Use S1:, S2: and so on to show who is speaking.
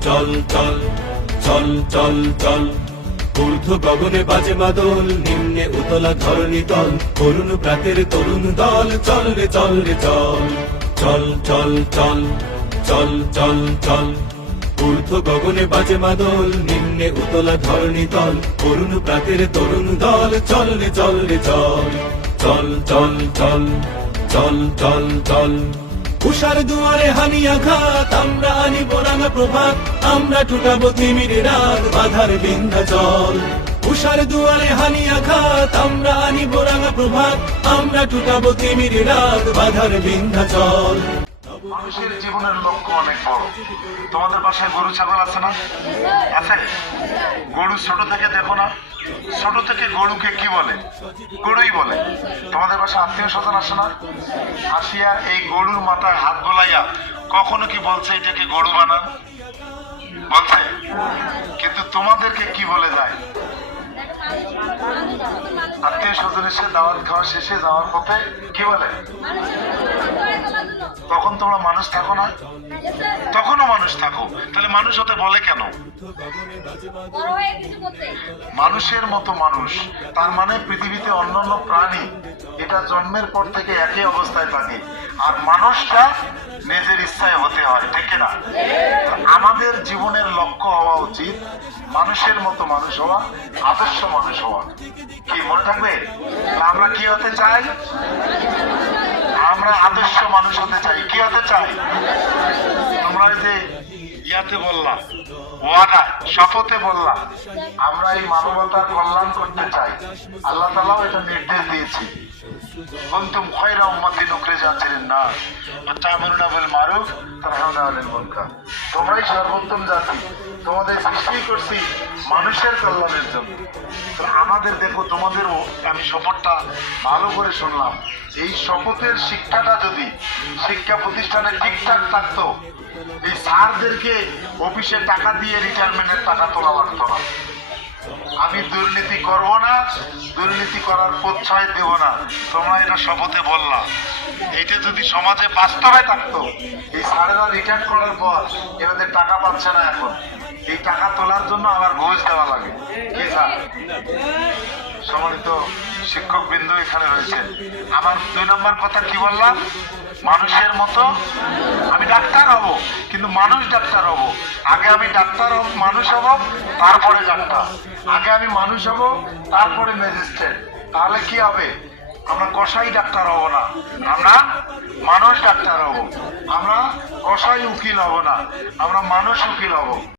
S1: চল চল চল চল চল ঊর্ধ্ব গগনে বাজে মাদল নিম্নে উতলা ধরণী তল করুণ প্রাতের তরুণ দল চল রে চল রে চল চল চল চল চল চল চল ঊর্ধ্ব গগনে বাজে মাদল নিম্নে উতলা ধরণী তল করুণ প্রাতের তরুণ দল চল রে চল রে চল চল চল চল চল চল চল উষার দুয়ারে হানি আঘাত আমরা আনিব রাঙা প্রভাত, আমরা টুটাবো তিমির রাত, বাধার বিন্ধা চল উষার দুয়ারে হানি আঘাত, আমরা আনিব রাঙা প্রভাত, আমরা টুটাবো তিমির রাত, বাধার বিন্ধা চল
S2: মানুষের জীবনের লক্ষ্য অনেক বড়। তোমাদের বাসায় গরু ছাগল আছে না? আছে? গরু ছোট থেকে দেখো না। ছোট থেকে গরুকে কি বলে? গরুই বলে। তোমাদের পাশে আত্মীয় স্বজন আসে না? আসিয়া এই গরুর মাথায় হাত গোলাইয়া কখনো কি বলছে এটাকে গরু বানান? বলছে। কিন্তু তোমাদেরকে কি বলে যায়? আত্মীয় স্বজন এসে দাওয়াত খাওয়া শেষে যাওয়ার পথে কি বলে? তখন তোমরা মানুষ থাকো না? তখনও মানুষ থাকো। তাহলে মানুষ হতে বলে কেন? মানুষের মতো মানুষ, তার মানে পৃথিবীতে অন্যান্য প্রাণী, এটা জন্মের পর থেকে একই অবস্থায় থাকে। আর মানুষটা নিজের ইচ্ছায় হতে হয়, ঠিক না? আমাদের জীবনের লক্ষ্য হওয়া উচিত মানুষের মতো মানুষ হওয়া, আদর্শ মানুষ হওয়া। কি মনে থাকবে? আমরা কি হতে চাই? আমরা আদর্শ মানুষ হতে চাই। কি হতে চাই? তোমরা যে ইয়াতে বললাম ওয়াদা, শপথে বললাম আমরা এই মানবতার কল্যাণ করতে চাই। আল্লাহ তালাও এটা নির্দেশ দিয়েছি। তোমরাই সর্বোত্তম জাতি তোমাদের সৃষ্টি করছি মানুষের কল্যাণের জন্য তো আমাদের দেখো তোমাদেরও আমি শপথটা ভালো করে শুনলাম এই শপথের শিক্ষাটা যদি শিক্ষা প্রতিষ্ঠানে ঠিকঠাক থাকতো এই স্যারদেরকে অফিসে টাকা দিয়ে রিটায়ারমেন্টের টাকা তোলা লাগতো না আমি দুর্নীতি করব না, দুর্নীতি করার প্রশ্রয় দেব না। তোমরা এটা শপথে বললা। এটা যদি সমাজে বাস্তবে থাকতো, এই সারেরা রিটার্ন করার পর এনাদের টাকা পাচ্ছে না এখন। এই টাকা তোলার জন্য আমার ঘুষ দেওয়া লাগে। সমাজ তো শিক্ষক বিন্দু এখানে রয়েছে। আমার দুই নম্বর কথা কি বললাম? মানুষের মতো আমি ডাক্তার হব, কিন্তু মানুষ ডাক্তার হব। আগে আমি ডাক্তার হব, মানুষ হব, তারপরে ডাক্তার। আগে আমি মানুষ হব, তারপরে ম্যাজিস্ট্রেট। তাহলে কি হবে? আমরা কষাই ডাক্তার হব না। আমরা মানুষ ডাক্তার হব। আমরা কষাই উকিল হব না। আমরা মানুষ উকিল হব।